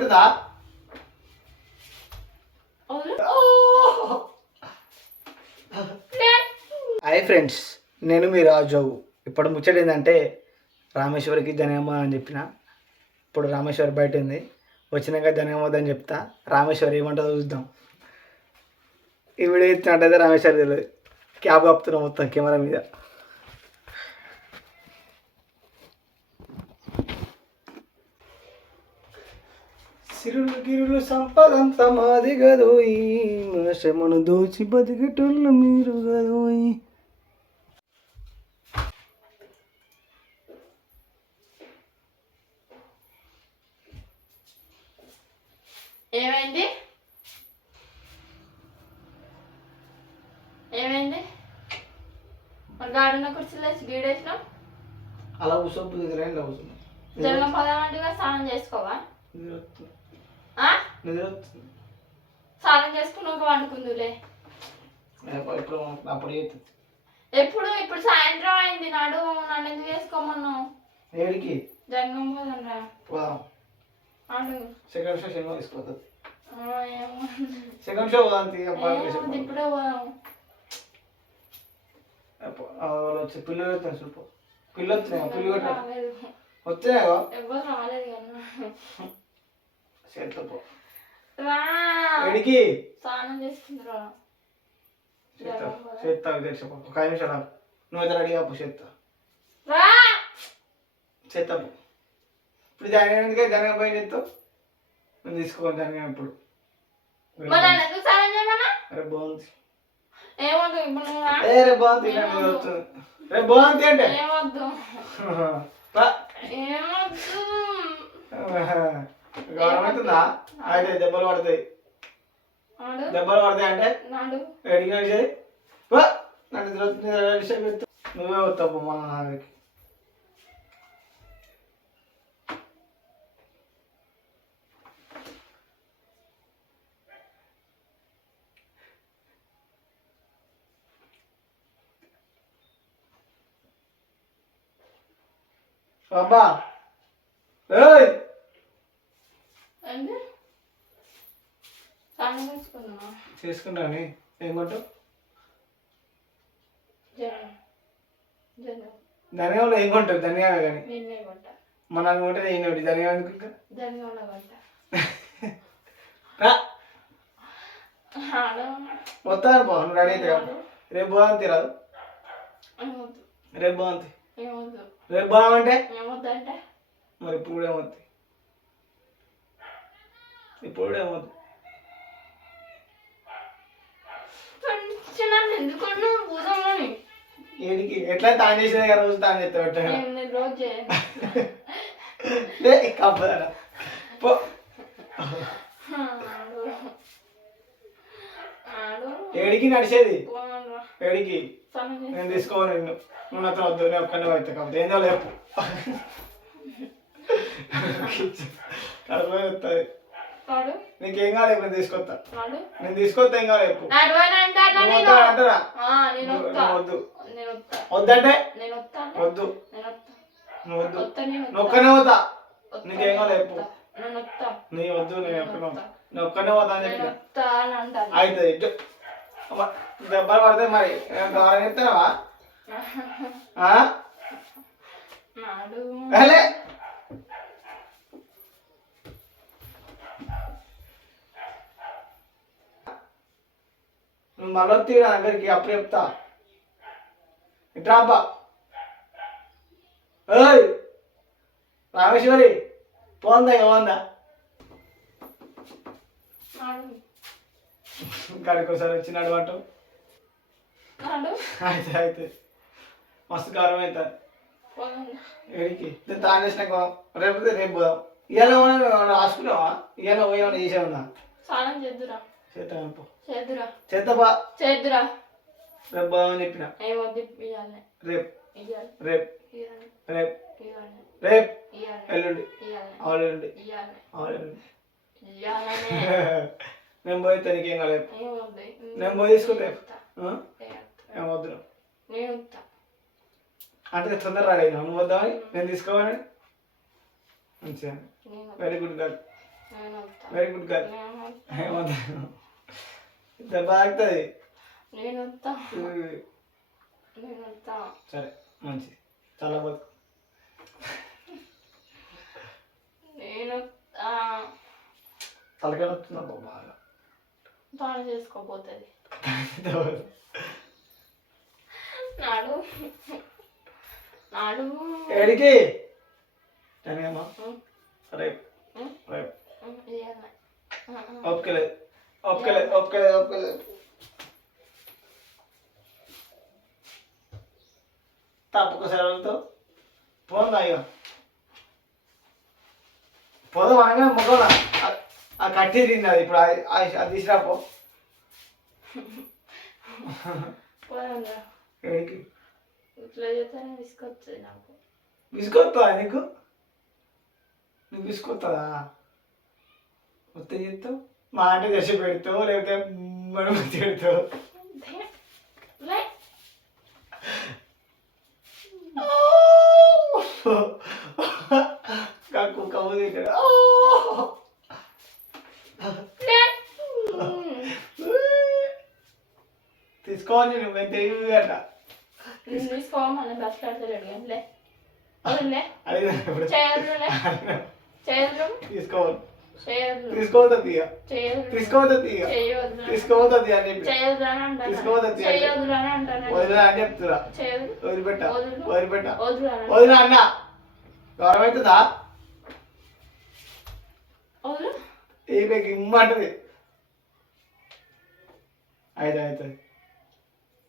వదిలు. Hi friends నేను మీ రాజు. ఇప్పుడు ముచ్చట ఏంటంటే రామేశ్వరికి జనగమ్మ అని చెప్పిన. ఇప్పుడు రామేశ్వరి బయట ఉంది. వచ్చినాక జనగమ్మదని చెప్తా. రామేశ్వరి ఏమంటుందో చూద్దాం. ఈ వీడియో ఇచ్చినట్టయితే రామేశ్వరి తెలియదు. క్యాబ్ కప్పుతున్నాం మొత్తం కెమెరా మీద. సిరులు గిరులు సంపదంత మాది గదోయి. మను దోచి బతికేటోళ్ళు మీరు గదోయి. ఏమైంది? ఏమైంది? మరి గాడున్న కుర్చీలో వేసి గీడేసినావు? అలా కూర్చోపు దగ్గర ఇలా కూర్చున్నా జన్మ పదమంటిగా స్నానం చేసుకోవా? నిద్ర వస్తుంది స్నానం చేసుకున్నాక వండుకుందులే. ఎప్పుడు అప్పుడు ఎప్పుడు? ఇప్పుడు సాయంత్రం అయింది. నాడు నన్ను ఎందుకు వేసుకోమన్నావు ఏడికి? జంగం పోదనరా పోదాం. ఆడు. సెకండ్ షో సినిమా తీసుకుపోతుంది ఆ, ఏమో. సెకండ్ షో పోదాం తీయ ఏమో, ఇప్పుడే పోదాం. వచ్చి పిల్లలు వస్తాను చూపు పిల్లి వచ్చినాయి పిల్లి కొట్ట రాలేదు. వచ్చినాయో ఎవరు రాలేదు కానీ చేతితో ఏడికి స్నానం చేసుకుందిరా చేత్తా ఒక ఐదు నిమిషాలు. నువ్వు అయితే రెడీ కాపు చేత్తా. ఇప్పుడు జాయిన్ ఎందుకే జాయిన్ పోయి చేస్తావు నేను తీసుకోవాలి జాయిన్ రేపు బాగుంది నువ్వు రేపు బాగుంది. రేపు బాగుంది అంటే. ఏమొద్దు. గౌరవం అవుతుందా అయితే దెబ్బలు పడతాయి. దెబ్బలు పడతాయి అంటే? నాడు. అడిగిన విషయం! నన్ను నువ్వే వస్తావు మన నాన్నకి అబ్బా! ఏయ్! చేసుకుంటాను. ఏం జనం ధనియాలు ఏం కొంటావు ధనియాలు కానీ. మన అనుకుంటే నేను ఒకటి. ధనియాలు ఎందుకు ఇంకా వస్తాను పో నువ్వు రెడీ అయితే. రేపు బాగుంది రాదు రేపు బాగుంది రేపు బాగుంటే మరి ఇప్పుడు ఏమవుద్ది ఇప్పుడు ఏమవుద్ది కొంచెం నన్ను ఎందుకు అన్నావు భూతంలోని ఏడికి? ఎట్లా తాను చేసిన కదా రోజు తాను చేస్తా పెట్టా నేను నేను రోజు చేయను. లే కప్పదారా పో. ఏడికి నడిచేది? ఏడికి? నేను తీసుకోవాలి నిన్ను. నువ్వు నాతో వద్దు నేను ఒక్కనే పోతే కాబట్టి. ఏందో లేపు కడుపులో వస్తుంది. నీకేం కావాలి నేను తీసుకొస్తా. నేను తీసుకొస్తా ఏం చెప్పు. నాడు పోయిన అంటారా? వద్దా. వద్దంటే? వద్దు. వద్దు. ఒక్కనే పోతా. నీకేం చెప్పు. వస్తా నీ వద్దు నేను. నేను ఒక్కనే పోతా అని చెప్పిన. ఇటు. అమ్మ, దెబ్బలు పడితే మరి. గౌరవం చెప్తావా? నాడు అలే నువ్వు మళ్ళీ వస్తే నా దగ్గరికి అప్పుడు చెప్తా ఇట్రా అబ్బా ఏయ్! రామేశ్వరి పోందా నాడు ఇక్కడికి ఒకసారి వచ్చినాడు నాడు అయితే అయితే. మస్తు కారం అవుతుంది పోదాం. ఎడికి నేను తాగేసినాక రేపు రేపు పోదాం. ఇవాళ రాసుకున్నావా? ఇవాళ పోయి ఏమైనా చేసేమన్నా స్నానం చేద్దురా. చేద్దురా. చేద్దురా. రేపు చెప్పిన. రేపు. రేపు. ఎల్లుండి. ఆల్రెండి ఆల్రెండి నేను పోయి తనకి కాలేదు. నేను పోయి తీసుకుంటా అంటే తొందర రాలేదు. నువ్వు వద్దామని? నేను తీసుకోవాలని? మంచిగా. Very good girl very good girl. ఏమవుతుంది దెబ్బ తాకుతుంది నేను వస్తా నేను వస్తా సరే మంచి చాలా బతుకు నేను వస్తుందా బాగా? పని చేసుకోపోతుంది నాడు నాడు. ఏడికి? జనగమ్మా ఒప్పుకోలేదు ఒప్పుకోలేదు ఒప్పుకోలేదు ఒప్పుకోలేదు తప్పక సెలవులతో పోందా ఇక పోదాం అనగా మొగోలా ఆ కట్టి తిన్నది ఇప్పుడు అది- తీసుకొచ్చింది నాకు విసుకొస్తుందా నీకు నువ్వు విసుకొస్తుందా మొత్తం చేస్తావు? మా అంటే దశ పెడతావు లేకపోతే మనం తిడతావు. కాకు కవ్వు తింటాడు. తీసుకోవాలి నువ్వు ఎంత ఇవి అంట. నేను తీసుకోమని బస్లాడతలేడు కానీ లే వదిలే అడిగినా ఇప్పుడు? చేయదులే చేయదు తీసుకోవాలి. తీసుకోవద్దు చేయదు తీసుకోవద్దు చేయొద్దు. తీసుకోవద్దు అంటాను. వదిలే అని చెప్తురా వదిలిపెట్ట. వదులు. వదిలిపెట్ట. వదిలే అన్న. గౌరవం అవుతుందా వదులు ఈమె ఇమ్మంటది అయితే అవుతుంది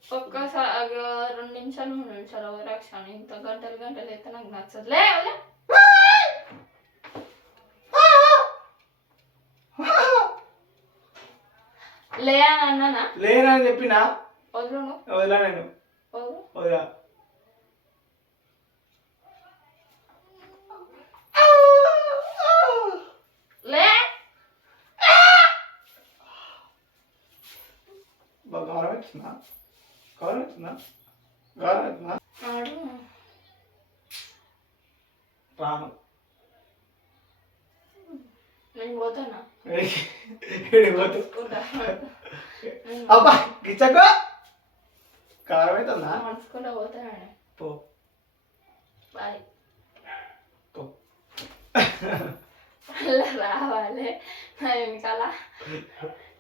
ఒక్కసారి రెండు నిమిషాలు మూడు నిమిషాలు రక్షణ ఇంత గంటలు గంటలు అయితే నాకు నచ్చదు. లే వదిలే. లే అని అన్నానా లేనా అని చెప్పినా? వదులు నేను. వదులు. గౌరవం ఇచ్చిందా గౌరవం ఇచ్చిందా గౌరవం ఇచ్చిందా రాను. నేను పోతానా? పోతు అబ్బా గిచ్చకు! గౌరవం అవుతుందా నడుచుకుంటా పోతానండి పో. బాయ్. పో. మళ్ళా రావాలి. నా వెనకాల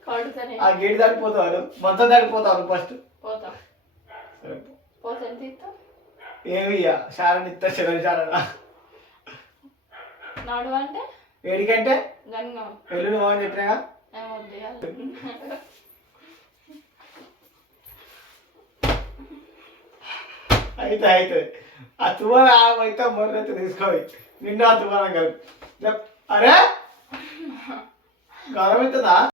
కొడుతానే. ఆ గేట్ దాటిపోతావు మొత్తం దాటిపోతావు ఫస్ట్? పోతా. సరే పో. పోతే ఎంత ఇస్తావు ఏమి ఇయ్య? శారణ ఇస్తా శరణ శారణ నాడు అంటే? ఏడికంటే? గనుగా వెళ్ళు నువ్వు అని ఇవాళ. అయితే అయితే. ఆ తువాల అయితే మొదలైతే తీసుకోవి. నిన్న ఆ తువాలం కాదు. అరే! గౌరవం అవుతుందా